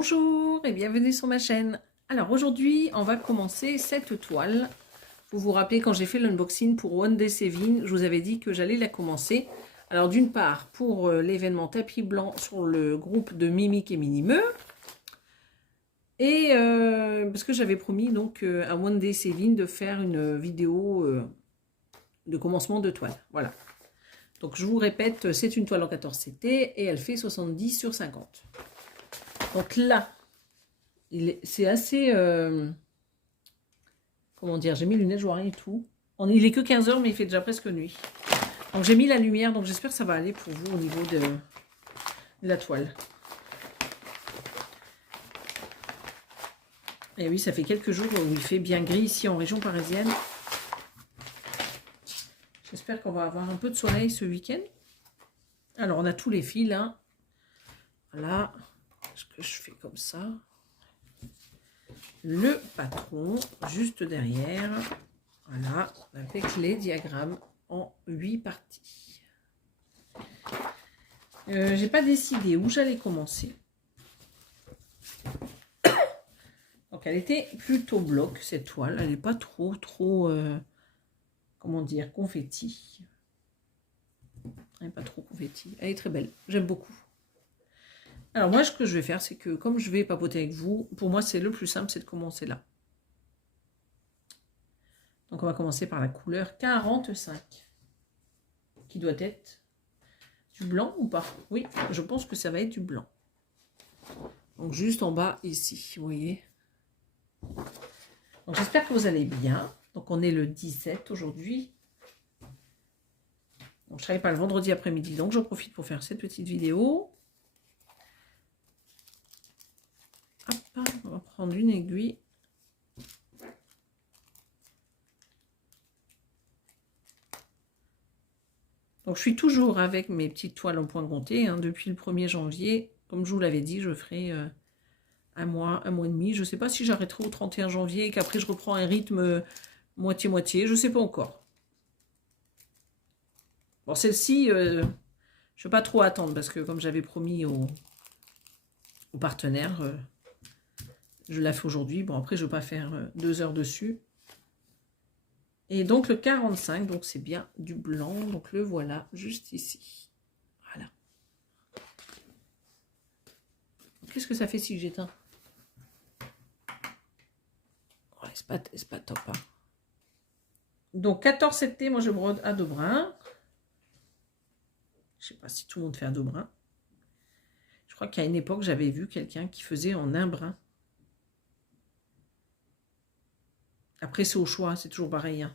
Bonjour et bienvenue sur ma chaîne. Alors aujourd'hui, on va commencer cette toile. Vous vous rappelez quand j'ai fait l'unboxing pour One Day Saving, je vous avais dit que j'allais la commencer. Alors d'une part, pour l'événement tapis blanc sur le groupe de Mimic et Minimeux. Et parce que j'avais promis donc à One Day Saving de faire une vidéo de commencement de toile. Voilà. Donc je vous répète, c'est une toile en 14 CT et elle fait 70 sur 50. Donc là, c'est assez... comment dire, j'ai mis les lunettes, je vois rien du tout. Il est que 15 h, mais il fait déjà presque nuit. Donc j'ai mis la lumière, donc j'espère que ça va aller pour vous au niveau de la toile. Et oui, ça fait quelques jours où il fait bien gris ici en région parisienne. J'espère qu'on va avoir un peu de soleil ce week-end. Alors on a tous les fils, hein. Voilà. Ce que je fais comme ça. Le patron juste derrière. Voilà, avec les diagrammes en 8 parties. J'ai pas décidé où j'allais commencer. Donc elle était plutôt bloc cette toile. Elle n'est pas trop comment dire, confetti. Elle n'est pas trop confetti. Elle est très belle. J'aime beaucoup. Alors moi, ce que je vais faire, c'est que comme je vais papoter avec vous, pour moi, c'est le plus simple, c'est de commencer là. Donc on va commencer par la couleur 45, qui doit être du blanc ou pas? Oui, je pense que ça va être du blanc. Donc juste en bas ici, vous voyez. Donc j'espère que vous allez bien. Donc on est le 17 aujourd'hui. Donc je travaille pas le vendredi après-midi, donc j'en profite pour faire cette petite vidéo. Hop, on va prendre une aiguille. Donc je suis toujours avec mes petites toiles en point compté, hein, depuis le 1er janvier. Comme je vous l'avais dit, je ferai un mois et demi. Je ne sais pas si j'arrêterai au 31 janvier et qu'après je reprends un rythme moitié-moitié. Je ne sais pas encore. Bon, celle-ci, je ne vais pas trop attendre parce que comme j'avais promis au partenaire, je la fais aujourd'hui. Bon, après, je ne vais pas faire 2 heures dessus. Et donc, le 45, donc c'est bien du blanc. Donc, le voilà, juste ici. Voilà. Qu'est-ce que ça fait si j'éteins? Oh, c'est pas top. Hein. Donc, 14 CT, moi, je brode à 2 brins. Je ne sais pas si tout le monde fait à 2 brins. Je crois qu'à une époque, j'avais vu quelqu'un qui faisait en 1 brin. Après, c'est au choix, c'est toujours pareil. Hein.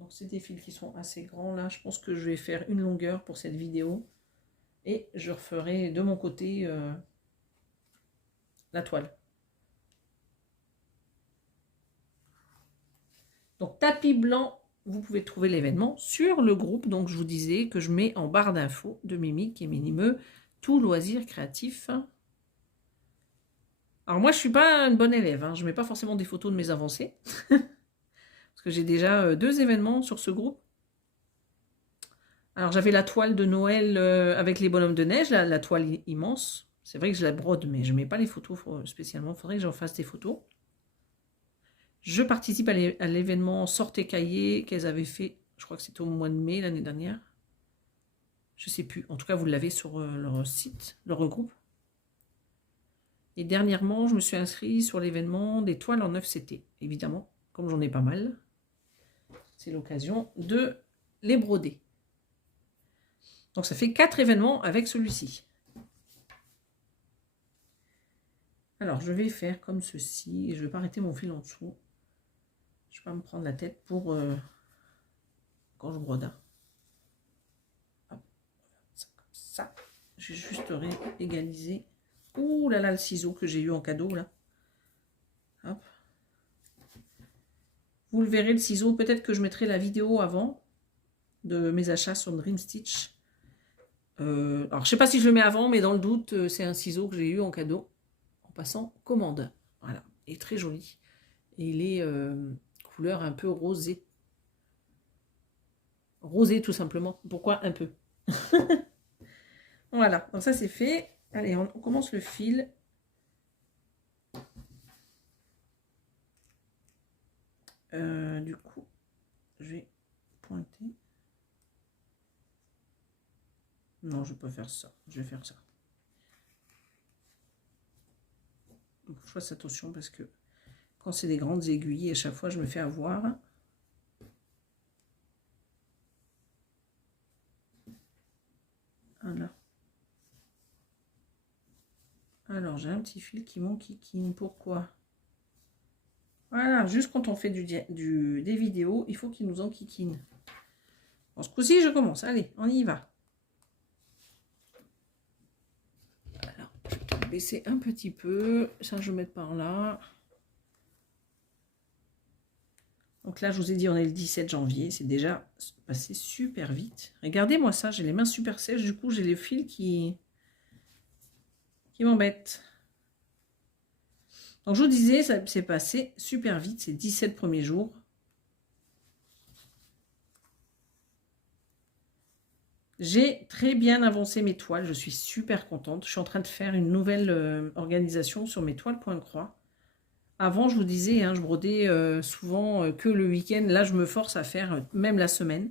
Donc, c'est des fils qui sont assez grands, là. Je pense que je vais faire une longueur pour cette vidéo. Et je referai de mon côté la toile. Donc, tapis blanc, vous pouvez trouver l'événement sur le groupe. Donc, je vous disais que je mets en barre d'infos de Mimic et Minimeux tout loisir créatif. Alors, moi, je ne suis pas une bonne élève. Hein. Je ne mets pas forcément des photos de mes avancées. Parce que j'ai déjà 2 événements sur ce groupe. Alors, j'avais la toile de Noël avec les bonhommes de neige, la toile immense. C'est vrai que je la brode, mais je ne mets pas les photos spécialement. Il faudrait que j'en fasse des photos. Je participe à l'événement Sortez Cahiers qu'elles avaient fait, je crois que c'était au mois de mai l'année dernière. Je ne sais plus. En tout cas, vous l'avez sur leur site, leur groupe. Et dernièrement, je me suis inscrite sur l'événement des toiles en 9 CT. Évidemment, comme j'en ai pas mal, c'est l'occasion de les broder. Donc, ça fait 4 événements avec celui-ci. Alors, je vais faire comme ceci. Et je ne vais pas arrêter mon fil en dessous. Je ne vais pas me prendre la tête pour quand je brode. Hop, comme ça. Je vais juste égaliser. Ouh là là, le ciseau que j'ai eu en cadeau, là. Hop. Vous le verrez, le ciseau. Peut-être que je mettrai la vidéo avant de mes achats sur Dream Stitch. Alors, je ne sais pas si je le mets avant, mais dans le doute, c'est un ciseau que j'ai eu en cadeau en passant commande. Voilà, il est très joli. Et il est couleur un peu rosée. Rosé, tout simplement. Pourquoi un peu? Voilà, donc ça c'est fait. Allez, on commence le fil. Du coup, je vais pointer. Non, je peux faire ça. Je vais faire ça. Donc, je fasse attention parce que quand c'est des grandes aiguilles, à chaque fois, je me fais avoir. Voilà. Alors, j'ai un petit fil qui m'enquiquine. Pourquoi? Voilà, juste quand on fait des vidéos, il faut qu'il nous enquiquine. Bon, ce coup-ci, je commence. Allez, on y va. Alors, je vais peut-être baisser un petit peu. Ça, je vais mettre par là. Donc là, je vous ai dit, on est le 17 janvier. C'est déjà passé super vite. Regardez-moi ça, j'ai les mains super sèches. Du coup, j'ai les fils qui m'embêtent. Donc, je vous disais, ça s'est passé super vite. Ces 17 premiers jours. J'ai très bien avancé mes toiles. Je suis super contente. Je suis en train de faire une nouvelle organisation sur mes toiles point croix. Avant, je vous disais, hein, je brodais souvent que le week-end. Là, je me force à faire même la semaine.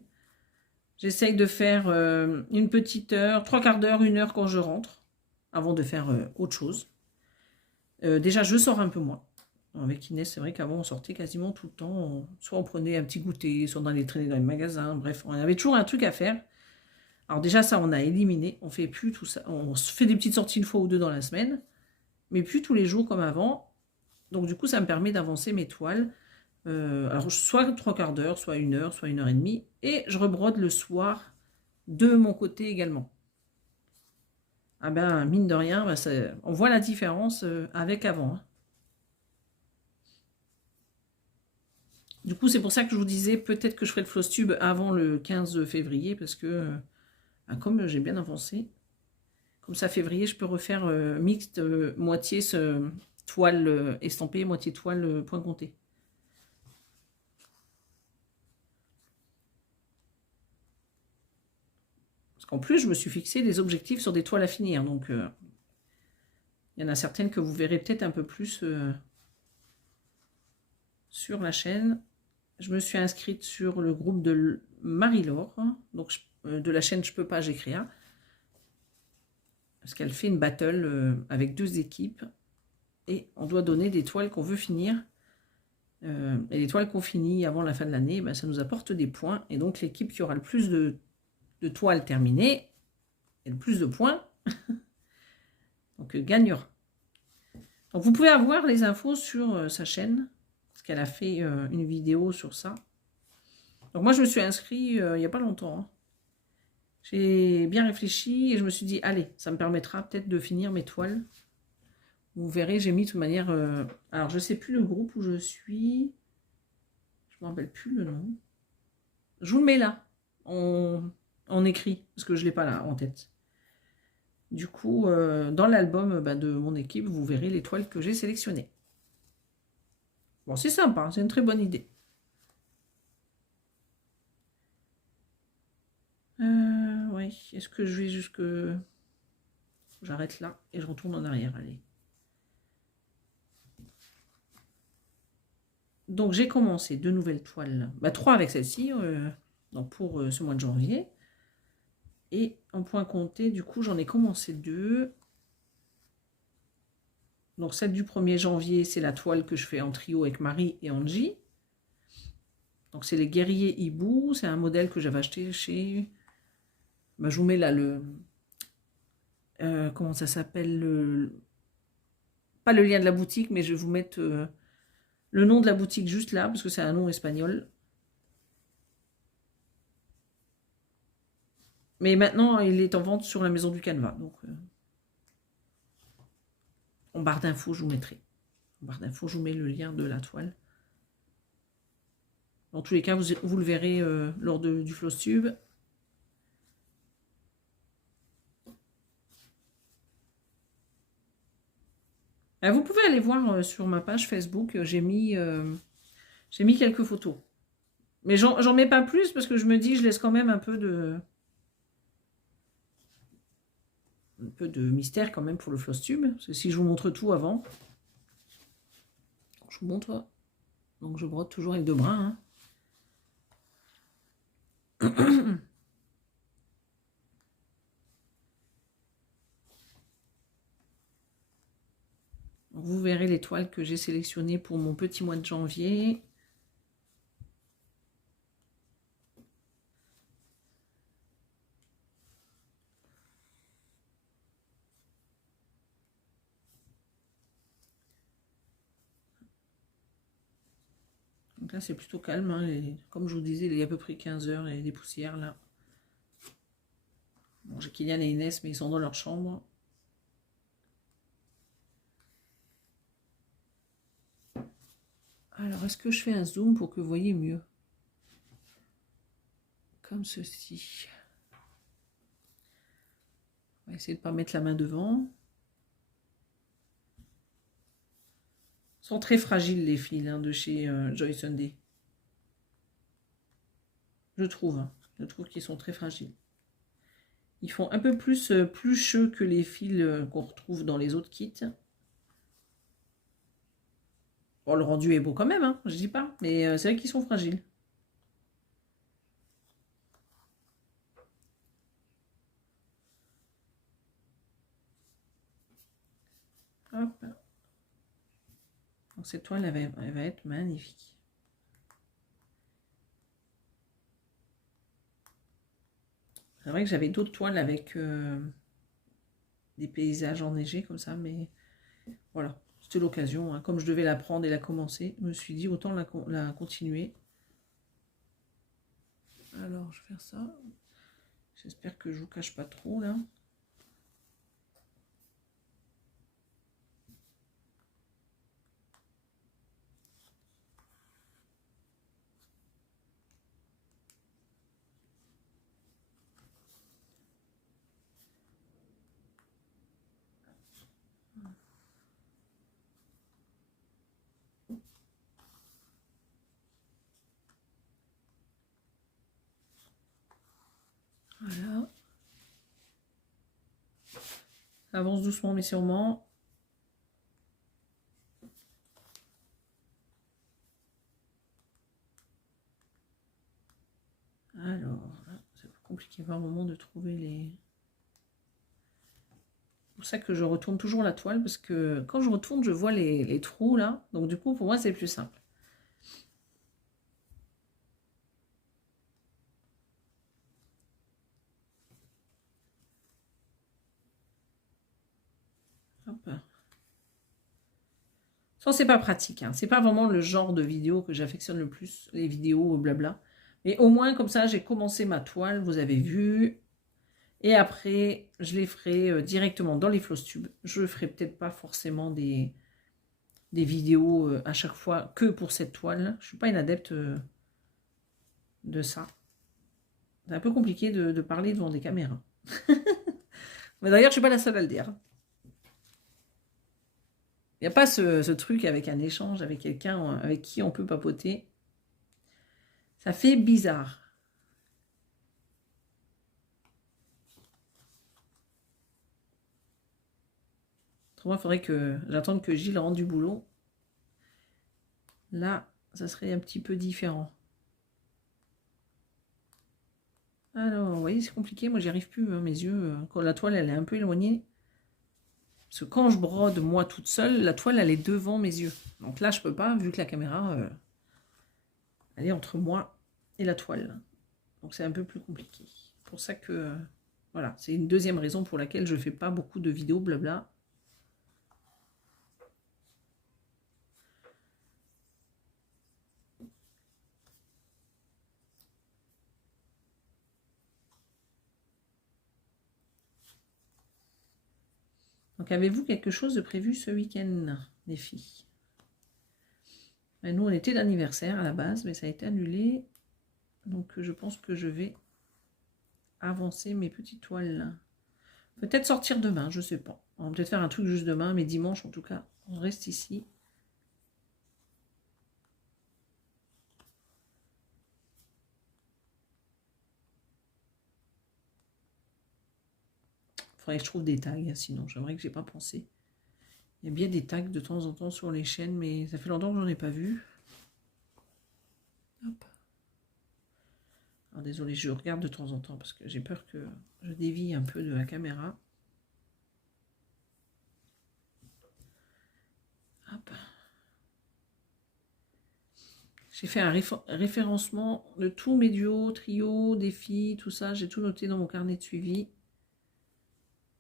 J'essaye de faire une petite heure, 3/4 d'heure, 1 heure quand je rentre, avant de faire autre chose. Déjà, je sors un peu moins. Avec Inès, c'est vrai qu'avant, on sortait quasiment tout le temps. Soit on prenait un petit goûter, soit on allait traîner dans les magasins. Bref, on avait toujours un truc à faire. Alors déjà, ça, on a éliminé. On fait plus tout ça. On se fait des petites sorties 1 fois ou 2 dans la semaine, mais plus tous les jours comme avant. Donc du coup, ça me permet d'avancer mes toiles. Alors soit 3/4 d'heure, soit 1 heure, soit 1 heure et demie. Et je rebrode le soir de mon côté également. Ah ben, mine de rien, ben, on voit la différence avec avant. Hein. Du coup, c'est pour ça que je vous disais, peut-être que je ferai le floss tube avant le 15 février, parce que comme j'ai bien avancé, comme ça, février, je peux refaire mixte, moitié toile estampée, moitié toile point compté. Parce qu'en plus, je me suis fixé des objectifs sur des toiles à finir. Donc, il y en a certaines que vous verrez peut-être un peu plus sur la chaîne. Je me suis inscrite sur le groupe de Marie-Laure. Donc, de la chaîne Je peux pas, j'écris un. Parce qu'elle fait une battle avec 2 équipes. Et on doit donner des toiles qu'on veut finir. Et les toiles qu'on finit avant la fin de l'année, ben, ça nous apporte des points. Et donc, l'équipe qui aura le plus de toiles terminées et le plus de points, donc gagnera. Donc, vous pouvez avoir les infos sur sa chaîne. Parce qu'elle a fait une vidéo sur ça. Donc, moi, je me suis inscrite il n'y a pas longtemps. Hein. J'ai bien réfléchi et je me suis dit, allez, ça me permettra peut-être de finir mes toiles. Vous verrez, j'ai mis de toute manière... alors, je ne sais plus le groupe où je suis. Je ne me rappelle plus le nom. Je vous le mets là, en écrit, parce que je ne l'ai pas là en tête. Du coup, dans l'album de mon équipe, vous verrez les toiles que j'ai sélectionnées. Bon, c'est sympa, c'est une très bonne idée. Oui, est-ce que je vais jusque... J'arrête là et je retourne en arrière, allez. Donc, j'ai commencé 2 nouvelles toiles. 3 avec celle-ci, donc pour ce mois de janvier. Et en point compté, du coup, j'en ai commencé 2. Donc, celle du 1er janvier, c'est la toile que je fais en trio avec Marie et Angie. Donc, c'est les guerriers hibou. C'est un modèle que j'avais acheté chez... je vous mets là le... comment ça s'appelle pas le lien de la boutique, mais je vais vous mettre le nom de la boutique juste là, parce que c'est un nom espagnol. Mais maintenant, il est en vente sur la maison du Canevas. Donc, en barre d'infos, je vous mettrai. En barre d'infos, je vous mets le lien de la toile. Dans tous les cas, vous le verrez lors du floss tube. Vous pouvez aller voir sur ma page Facebook, j'ai mis quelques photos. Mais j'en mets pas plus parce que je me dis, je laisse quand même un peu de... un peu de mystère quand même pour le floss tube. Parce que si je vous montre tout avant, je vous montre. Donc je brode toujours avec 2 brins. Hein. Vous verrez les toiles que j'ai sélectionnées pour mon petit mois de janvier. Donc là, c'est plutôt calme. Hein, comme je vous disais, il y a à peu près 15 heures et des poussières là. Bon, j'ai Kylian et Inès, mais ils sont dans leur chambre. Alors, est-ce que je fais un zoom pour que vous voyez mieux? Comme ceci. On va essayer de ne pas mettre la main devant. Ils sont très fragiles les fils hein, de chez Joy Sunday. Je trouve. Hein. Je trouve qu'ils sont très fragiles. Ils font un peu plus plucheux que les fils qu'on retrouve dans les autres kits. Bon, le rendu est beau quand même, hein, je dis pas. Mais c'est vrai qu'ils sont fragiles. Hop. Donc cette toile, elle va être magnifique. C'est vrai que j'avais d'autres toiles avec des paysages enneigés comme ça, mais voilà, c'était l'occasion. Hein. Comme je devais la prendre et la commencer, je me suis dit autant la continuer. Alors, je vais faire ça. J'espère que je vous cache pas trop là. Voilà. Avance doucement mais sûrement. Alors, c'est compliqué par moment de trouver les... C'est pour ça que je retourne toujours la toile, parce que quand je retourne, je vois les trous là. Donc du coup, pour moi, c'est plus simple. Hop. Ça, c'est pas pratique. Hein. C'est pas vraiment le genre de vidéo que j'affectionne le plus, les vidéos blabla. Mais au moins, comme ça, j'ai commencé ma toile, vous avez vu. Et après, je les ferai directement dans les floss tubes. Je ne ferai peut-être pas forcément des vidéos à chaque fois que pour cette toile. Je ne suis pas une adepte de ça. C'est un peu compliqué de parler devant des caméras. Mais d'ailleurs, je ne suis pas la seule à le dire. Il n'y a pas ce truc avec un échange avec quelqu'un avec qui on peut papoter. Ça fait bizarre. Autrement, il faudrait que j'attende que Gilles rentre du boulot. Là, ça serait un petit peu différent. Alors, vous voyez, c'est compliqué. Moi, j'y arrive plus. Hein, mes yeux, quand la toile, elle est un peu éloignée. Parce que quand je brode, moi, toute seule, la toile, elle est devant mes yeux. Donc là, je peux pas, vu que la caméra, elle est entre moi et la toile. Donc c'est un peu plus compliqué. C'est pour ça que, voilà, c'est une deuxième raison pour laquelle je fais pas beaucoup de vidéos, blabla. Donc, avez-vous quelque chose de prévu ce week-end, les filles? Ben, nous, on était d'anniversaire à la base, mais ça a été annulé. Donc, je pense que je vais avancer mes petites toiles. Peut-être sortir demain, je sais pas. On va peut-être faire un truc juste demain, mais dimanche, en tout cas, on reste ici. faudrait que je trouve des tags, sinon j'aimerais que j'ai pas pensé. Il y a bien des tags de temps en temps sur les chaînes, mais ça fait longtemps que j'en ai pas vu. Hop. Alors désolé, je regarde de temps en temps parce que j'ai peur que je dévie un peu de la caméra. Hop. J'ai fait un référencement de tous mes duos, trios, défis, tout ça. J'ai tout noté dans mon carnet de suivi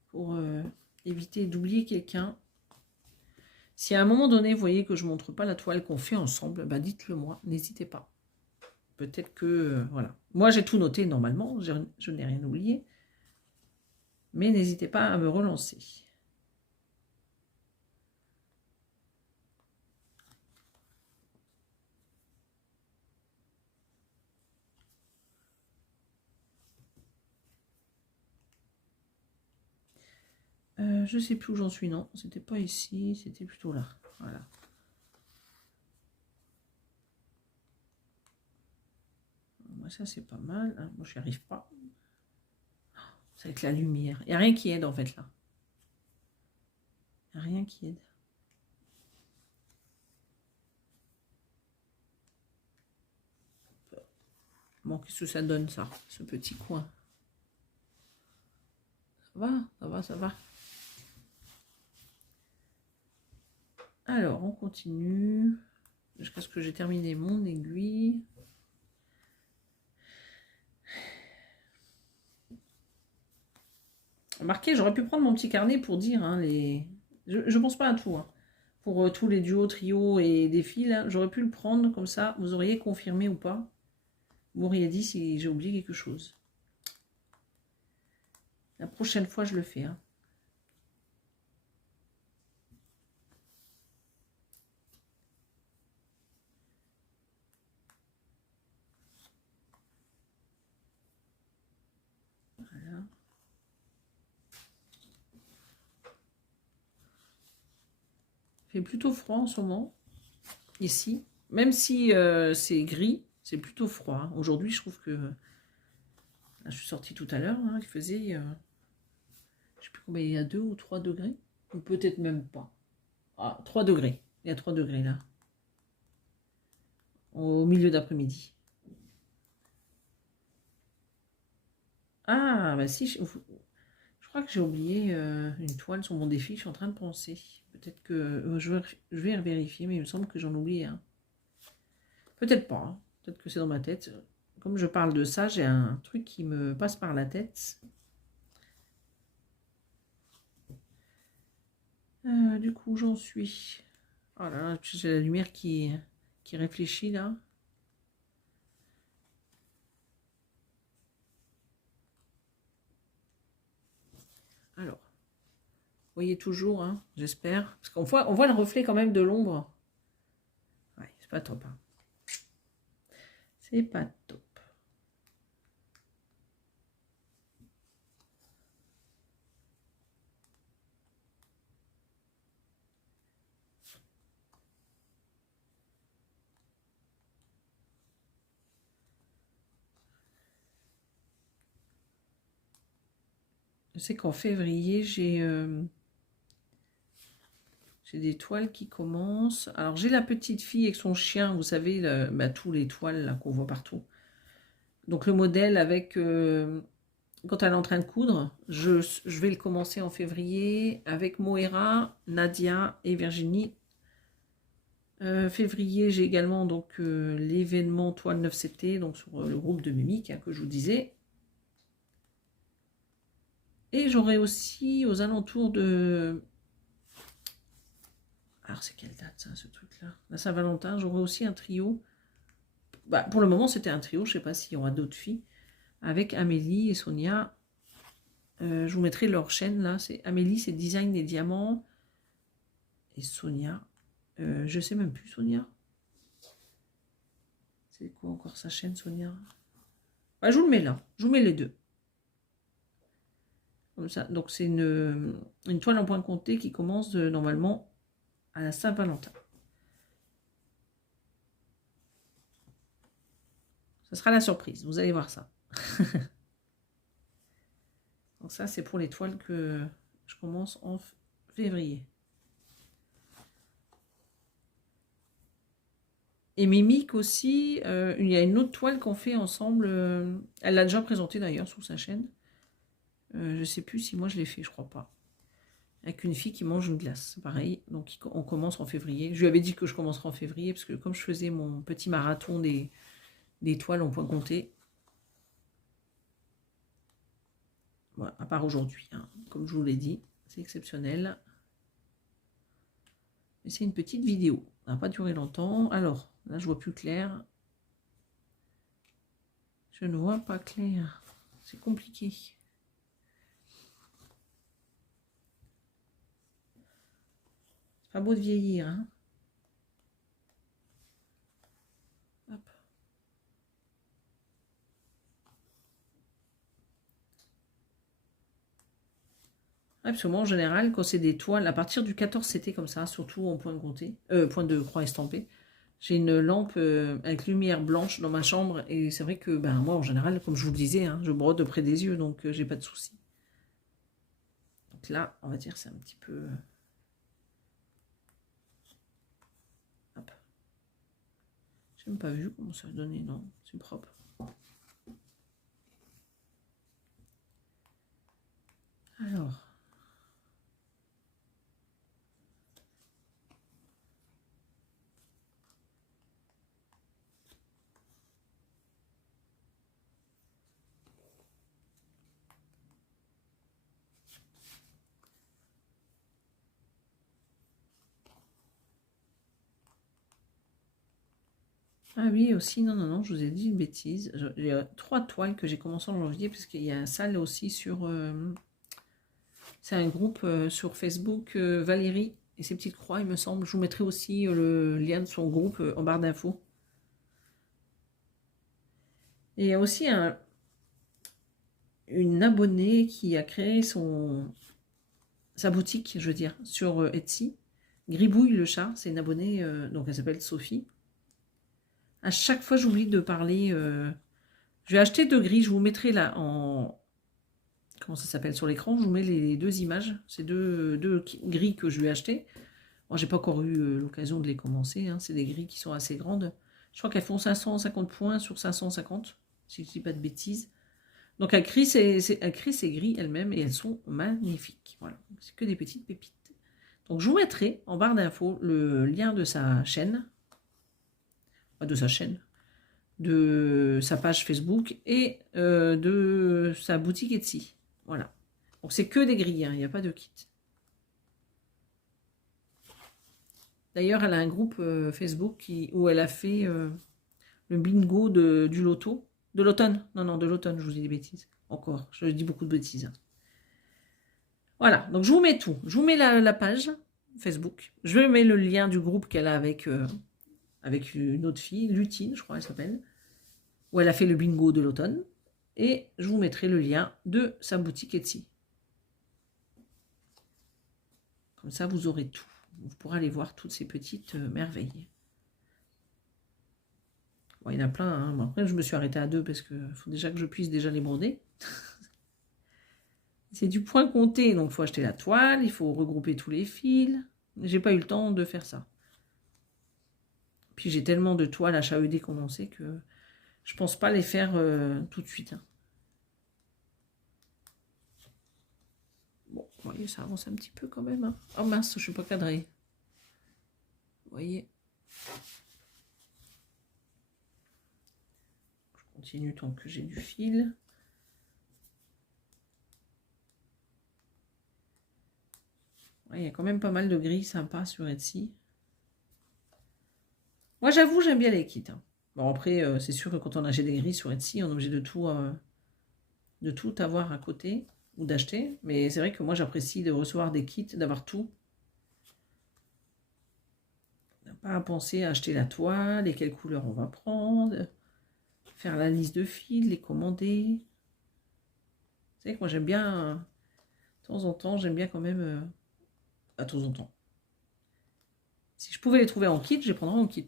pour éviter d'oublier quelqu'un. Si à un moment donné, vous voyez que je ne montre pas la toile qu'on fait ensemble, bah dites-le moi, n'hésitez pas. Peut-être que, voilà. Moi, j'ai tout noté normalement, je n'ai rien oublié. Mais n'hésitez pas à me relancer. Je ne sais plus où j'en suis, non. C'était pas ici, c'était plutôt là. Voilà. Moi, ça, c'est pas mal. Hein. Moi, je n'y arrive pas. C'est avec la lumière. Il n'y a rien qui aide, en fait, là. Il n'y a rien qui aide. Bon, qu'est-ce que ça donne, ça, ce petit coin? Ça va, ça va, ça va. Alors, on continue. Jusqu'à ce que j'ai terminé mon aiguille. Remarquez, j'aurais pu prendre mon petit carnet pour dire hein, les... Je pense pas à tout. Hein. Pour tous les duos, trios et défis, là, j'aurais pu le prendre comme ça. Vous auriez confirmé ou pas. Vous m'auriez dit si j'ai oublié quelque chose. La prochaine fois, je le fais. Hein. Voilà. Il fait plutôt froid en ce moment. Ici. Même si c'est gris, c'est plutôt froid. Hein. Aujourd'hui, je trouve que... Là, je suis sortie tout à l'heure. Hein, il faisait... je sais plus combien il y a, 2 ou 3 degrés. Ou peut-être même pas. Ah, 3 degrés. Il y a 3 degrés là. Au milieu d'après-midi. Ah, bah si, je crois que j'ai oublié une toile sur mon défi, je suis en train de penser. Peut-être que je vais vérifier, mais il me semble que j'en oublie un. Peut-être pas, hein. Peut-être que c'est dans ma tête. Comme je parle de ça, j'ai un truc qui me passe par la tête. Du coup, j'en suis. Oh là là, j'ai la lumière qui réfléchit là. Alors, vous voyez toujours, hein, j'espère. Parce on voit le reflet quand même de l'ombre. Ouais, c'est pas top. Hein. C'est pas top. Je sais qu'en février, j'ai des toiles qui commencent. Alors, j'ai la petite fille avec son chien, vous savez, tous les toiles qu'on voit partout. Donc, le modèle avec... quand elle est en train de coudre, je vais le commencer en février avec Moira, Nadia et Virginie. Février, j'ai également donc l'événement Toile 9CT, donc sur le groupe de Mimic hein, que je vous disais. Et j'aurai aussi aux alentours de... Alors c'est quelle date ça, ce truc-là? La Saint-Valentin, j'aurai aussi un trio. Bah, pour le moment, c'était un trio, je ne sais pas s'il y aura d'autres filles. Avec Amélie et Sonia. Je vous mettrai leur chaîne là. Amélie, c'est Design des diamants. Et Sonia, je ne sais même plus, Sonia. C'est quoi encore sa chaîne, Sonia? Bah, je vous le mets là. Je vous mets les deux. Comme ça. Donc, c'est une toile en point compté qui commence normalement à la Saint-Valentin. Ça sera la surprise. Vous allez voir ça. Donc ça, c'est pour les toiles que je commence en février. Et Mimique aussi, il y a une autre toile qu'on fait ensemble. Elle l'a déjà présentée d'ailleurs sur sa chaîne. Je sais plus si moi je l'ai fait, je crois pas. Avec une fille qui mange une glace, pareil. Donc on commence en février. Je lui avais dit que je commencerai en février parce que comme je faisais mon petit marathon des toiles en point compté. Voilà, à part aujourd'hui, hein, comme je vous l'ai dit, c'est exceptionnel. Mais c'est une petite vidéo. Ça n'a pas duré longtemps. Alors, là je vois plus clair. Je ne vois pas clair. C'est compliqué. C'est pas beau de vieillir, hein. Hop. Parce que moi, en général, quand c'est des toiles, à partir du 14, c'était comme ça, surtout en point de compté, point de croix estampé. J'ai une lampe avec lumière blanche dans ma chambre, et c'est vrai que ben, moi, en général, comme je vous le disais, hein, je brode près des yeux, donc j'ai pas de souci. Donc là, on va dire c'est un petit peu... Hop. J'ai même pas vu comment ça a donné, non, c'est propre. Alors... Ah oui, aussi, non, je vous ai dit une bêtise. J'ai 3 toiles que j'ai commencé en janvier, parce qu'il y a un salle aussi sur... c'est un groupe sur Facebook, Valérie et ses petites croix, il me semble. Je vous mettrai aussi le lien de son groupe en barre d'infos. Et il y a aussi une abonnée qui a créé sa boutique, je veux dire, sur Etsy. Gribouille le chat, c'est une abonnée, donc elle s'appelle Sophie. À chaque fois, j'oublie de parler. Je vais acheter 2 grilles, je vous mettrai là en... Comment ça s'appelle sur l'écran? Je vous mets les 2 images. C'est deux grilles que je lui ai achetées. Moi, j'ai pas encore eu l'occasion de les commencer. Hein. C'est des grilles qui sont assez grandes. Je crois qu'elles font 550 points sur 550, si je dis pas de bêtises. Donc, elle crée ces grilles elles-mêmes et elles sont magnifiques. Voilà, c'est que des petites pépites. Donc, je vous mettrai en barre d'infos le lien de sa chaîne, de sa page Facebook et de sa boutique Etsy. Voilà. Donc, c'est que des grilles, hein, il n'y a pas de kit. D'ailleurs, elle a un groupe Facebook où elle a fait le bingo du loto. De l'automne. Non, de l'automne, je vous dis des bêtises. Encore, je dis beaucoup de bêtises. Hein. Voilà, donc je vous mets tout. Je vous mets la page Facebook. Je mets le lien du groupe qu'elle a avec une autre fille, Lutine, je crois elle s'appelle, où elle a fait le bingo de l'automne. Et je vous mettrai le lien de sa boutique Etsy. Comme ça, vous aurez tout. Vous pourrez aller voir toutes ces petites merveilles. Bon, il y en a plein. Hein. Bon, après, je me suis arrêtée à 2 parce qu'il faut déjà que je puisse déjà les broder. C'est du point compté, donc il faut acheter la toile, il faut regrouper tous les fils. J'ai pas eu le temps de faire ça. Puis j'ai tellement de toiles à HAED commencées que je pense pas les faire tout de suite. Hein. Bon, vous voyez, ça avance un petit peu quand même. Hein. Oh mince, je suis pas cadrée. Vous voyez. Je continue tant que j'ai du fil. Ouais, il y a quand même pas mal de grilles sympas sur Etsy. Moi, j'avoue, j'aime bien les kits. Hein. Bon, après, c'est sûr que quand on achète des grilles sur Etsy, on est obligé de tout avoir à côté ou d'acheter. Mais c'est vrai que moi, j'apprécie de recevoir des kits, d'avoir tout. On n'a pas à penser à acheter la toile et quelle couleur on va prendre. Faire la liste de fils, les commander. Vous savez que moi, j'aime bien, de temps en temps, j'aime bien quand même... à temps en temps. Si je pouvais les trouver en kit, je les prendrais en kit.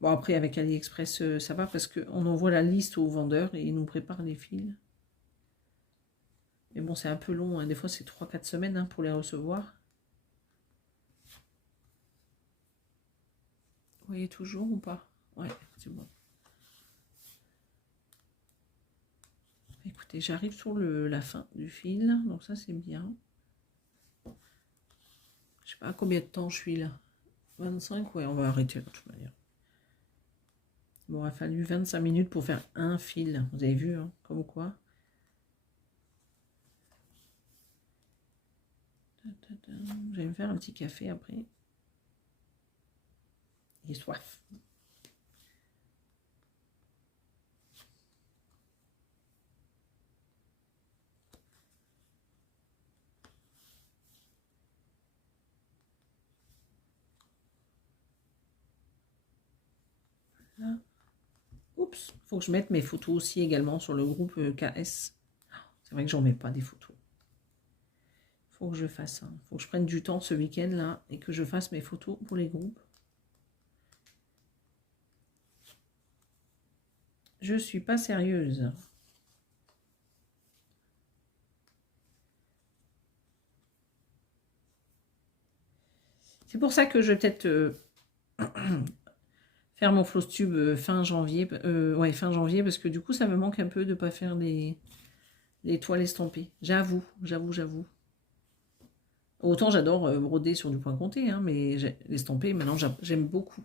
Bon, après, avec AliExpress, ça va parce qu'on envoie la liste aux vendeurs et ils nous préparent les fils. Mais bon, c'est un peu long. Hein. Des fois, c'est 3-4 semaines hein, pour les recevoir. Vous voyez toujours ou pas? Ouais, c'est bon. Écoutez, j'arrive sur la fin du fil. Donc ça, c'est bien. Je sais pas à combien de temps je suis là. 25, ouais, on va arrêter de toute manière. Il m'aura fallu 25 minutes pour faire un fil. Vous avez vu, hein, comme quoi. Je vais me faire un petit café après. J'ai soif. Là. Oups, faut que je mette mes photos aussi également sur le groupe KS. C'est vrai que j'en mets pas des photos. Faut que je fasse. Hein. Faut que je prenne du temps ce week-end là et que je fasse mes photos pour les groupes. Je suis pas sérieuse. C'est pour ça que je vais peut-être faire mon floss tube fin janvier. Ouais, fin janvier, parce que du coup, ça me manque un peu de ne pas faire les toiles estampées. J'avoue. Autant j'adore broder sur du point compté, hein, mais l'estampé, maintenant, j'aime beaucoup.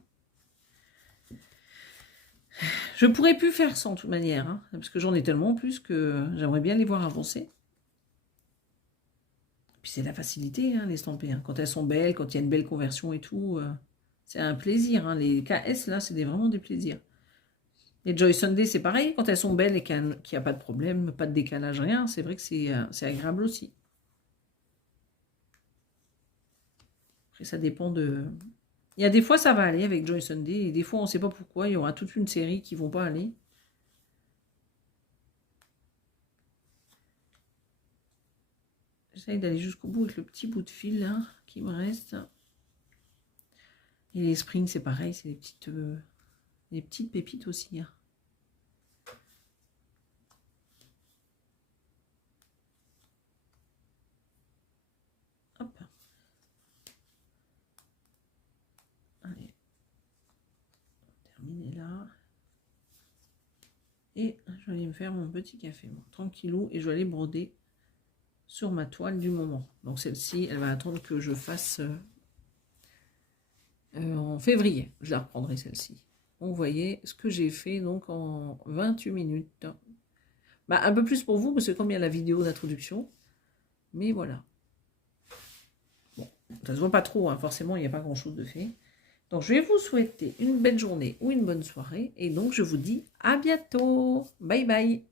Je pourrais plus faire sans, de toute manière, hein, parce que j'en ai tellement plus que j'aimerais bien les voir avancer. Puis c'est la facilité, hein, l'estampé. Hein. Quand elles sont belles, quand il y a une belle conversion et tout, c'est un plaisir. Hein. Les KS, là, c'est vraiment des plaisirs. Les Joy Sunday, c'est pareil. Quand elles sont belles et qu'il n'y a pas de problème, pas de décalage, rien, c'est vrai que c'est agréable aussi. Après, ça dépend de... Il y a des fois, ça va aller avec Joy Sunday, et des fois, on ne sait pas pourquoi. Il y aura toute une série qui ne vont pas aller. J'essaye d'aller jusqu'au bout avec le petit bout de fil là, qui me reste. Et les springs, c'est pareil, c'est des petites pépites aussi. Hein. Hop. Allez. Terminé là. Et je vais aller me faire mon petit café, bon, tranquillou, et je vais aller broder sur ma toile du moment. Donc celle-ci, elle va attendre que je fasse en février. Je la reprendrai celle-ci. Vous voyez ce que j'ai fait donc en 28 minutes. Bah, un peu plus pour vous, parce que comme il y a la vidéo d'introduction. Mais voilà. Bon, ça se voit pas trop, hein, forcément, il n'y a pas grand-chose de fait. Donc, je vais vous souhaiter une belle journée ou une bonne soirée. Et donc, je vous dis à bientôt. Bye bye.